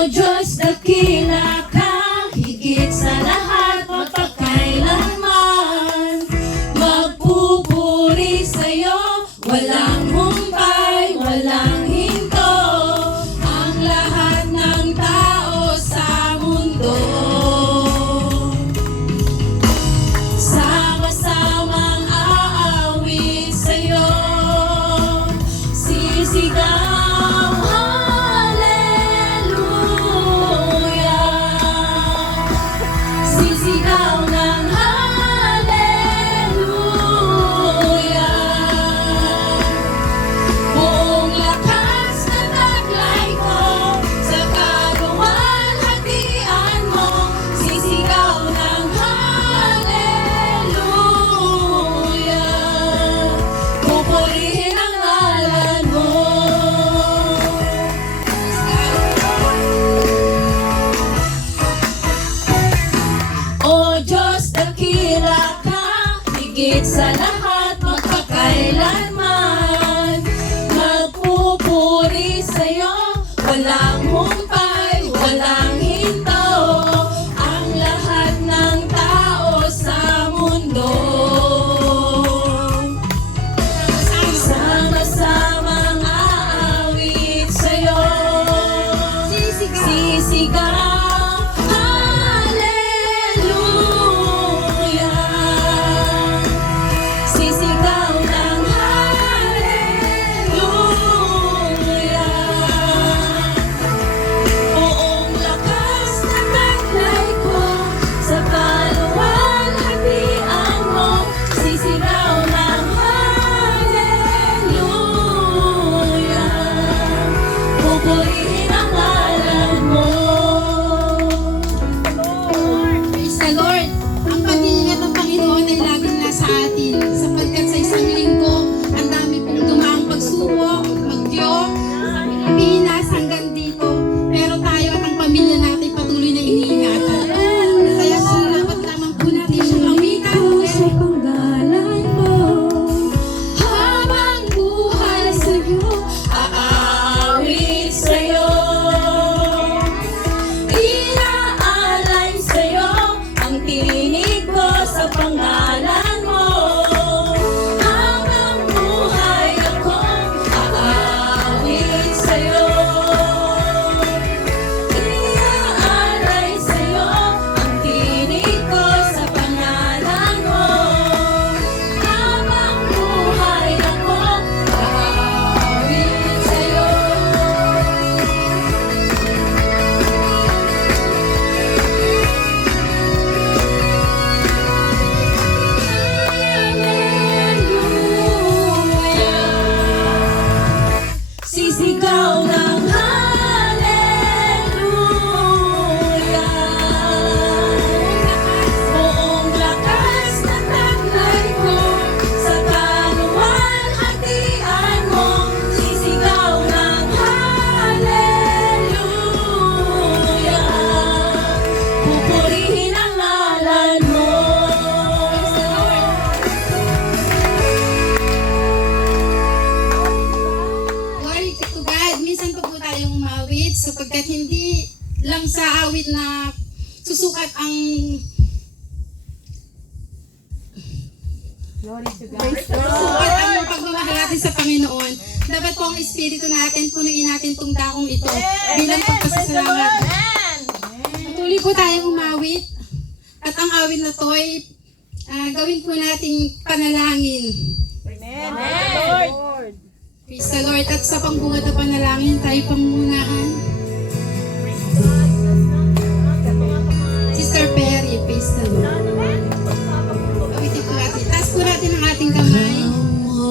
O Diyos, dakila ka, higit sa lahat, magpakailanman. Magpupuri sa'yo, walang humpay, walang hinto, ang lahat ng tao sa mundo. Sama-samang aawit sa'yo, sisigaw. Sisigaw ng hallelujah. Buong lakas na taglay ko, sa kaluwalhatian mo, sisigaw ng hallelujah. Pupurihin ang ngalan mo. O Diyos, dakila ka, higit sa lahat, magpakailanman. Magpupuri sa'yo, walang humpay, walang hinto, ang lahat ng tao sa mundo. Sama-samang aawit sa'yo, sisigaw. Sisigaw ng hallelujah. Buong lakas na taglay ko, sa kaluwalhatian mo, sisigaw ng hallelujah. Pupurihin ang ngalan mo. Praise the Lord! Ang pag-iingat ng Panginoon ay laging nasa atin, sapagkat sa isang linggo, ang dami pong dumaang pagsubok, bagyo, sa Pilipinas hanggang dito. Pero tayo at ang pamilya natin patuloy na iniingatan. Kaya dapat lamang po natin siyang awitan. Sa panggalan mo, habang buhay sa'yo, aawit sa'yo. Inaalay sa'yo ang tinig ko sa pangalan mo. Habang buhay ako, aawit sa'yo. Inaalay sa'yo ang tinig ko sa pangalan mo. Habang buhay ako, aawit sa'yo. Hallelujah. Sisigaw ng hallelujah. Buong lakas na taglay ko, sa kaluwalhatian mo, sisigaw ng hallelujah. Pupurihin ang ngalan mo. Glory to God. Minsan pa po tayong umawit sapagkat hindi lang sa awit na susukat ang susukat ang pagmamahal natin sa Panginoon. Dapat po ang espiritu natin, punuin natin itong dakong ito bilang pagpasasalamat. Patuloy po tayong umawit at ang awit na to ay gawin po nating panalangin. Praise the Lord. At sa pangbungad na panalangin, tayo pangunaan. Sister Perry, praise the Lord.